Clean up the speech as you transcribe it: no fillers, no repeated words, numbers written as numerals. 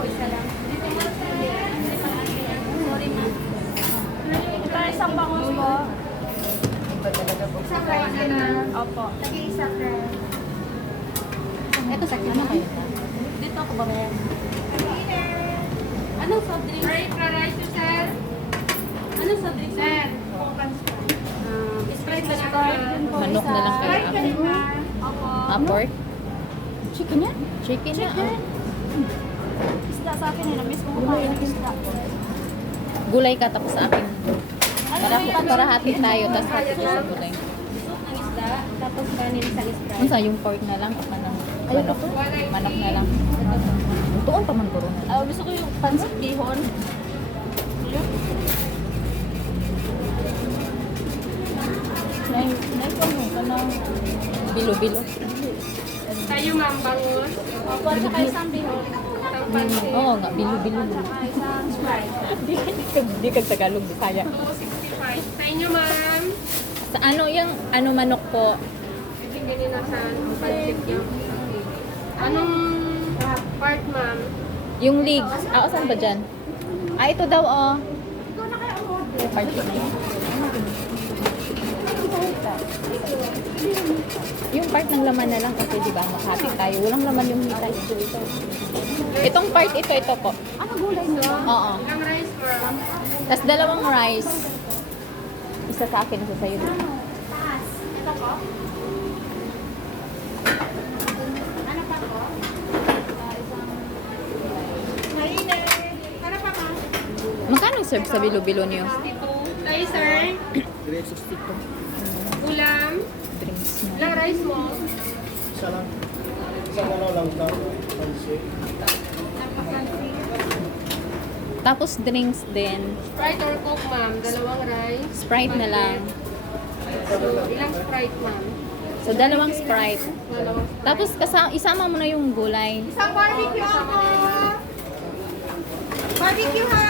po, isa lang. Sorry, ma'am. Ito isang bangus po. Isang rice din, ma'am. Opo. Nag-iisang rice. Ito sa ano kayo? Dito ako ba meron? Anong soft drink? Rice, sir. Anong soft drink, sir? Sprite ba siya? Manok na lang kayo. Opo. Pork? Chicken yan? Chicken na. Isda sa akin eh. Namiss ko kumain ng isda. Gulay ka tapos sa akin. Para hati tayo, tapos hati ko sa gulay. Soup ng isda, tapos kanin sa Sprite. Ano sa yung pork na lang? Manok. Manok na lang. Tuon pa man ko ron. Gusto ko yung pancit bihon. Bilo-bilo. Tayo, ma'am, bangus. Opo, at saka isang bihon. Oo nga, bilo-bilo. Saka isang Sprite. Di kag Tagalog, Bisaya. 265. Sa inyo, ma'am. Sa ano yung manok po? Bibigyan na sa pancit niyo. Anong part, ma'am? Yung legs. Saan ba dyan? Ito daw, oh. Part na yun. Yung part ng laman na lang kasi di ba makati tayo. Walang laman yung hita. Itong part ito po. Ano gulay mo? Oo. Ilang rice, ma'am? Tapos dalawang rice. Isa sa akin, isa sa'yo. Taas. Ito po? Ano pa po? Isang... Mainit. Ano pa, ma'am? Magkano yung serve sa bilo-bilo niyo? 62. Tayo, sir. Ulam. Drinks mo. Ilang rice mo? Isa lang. Isang ano lang ka. Pansit. Tapos drinks din. Sprite or Coke, ma'am? Dalawang rice. Sprite na lang. So, ilang Sprite, ma'am? So, dalawang Sprite. Dalawang Sprite. Tapos isama mo na yung gulay. Isang barbecue ako! Barbecue ha!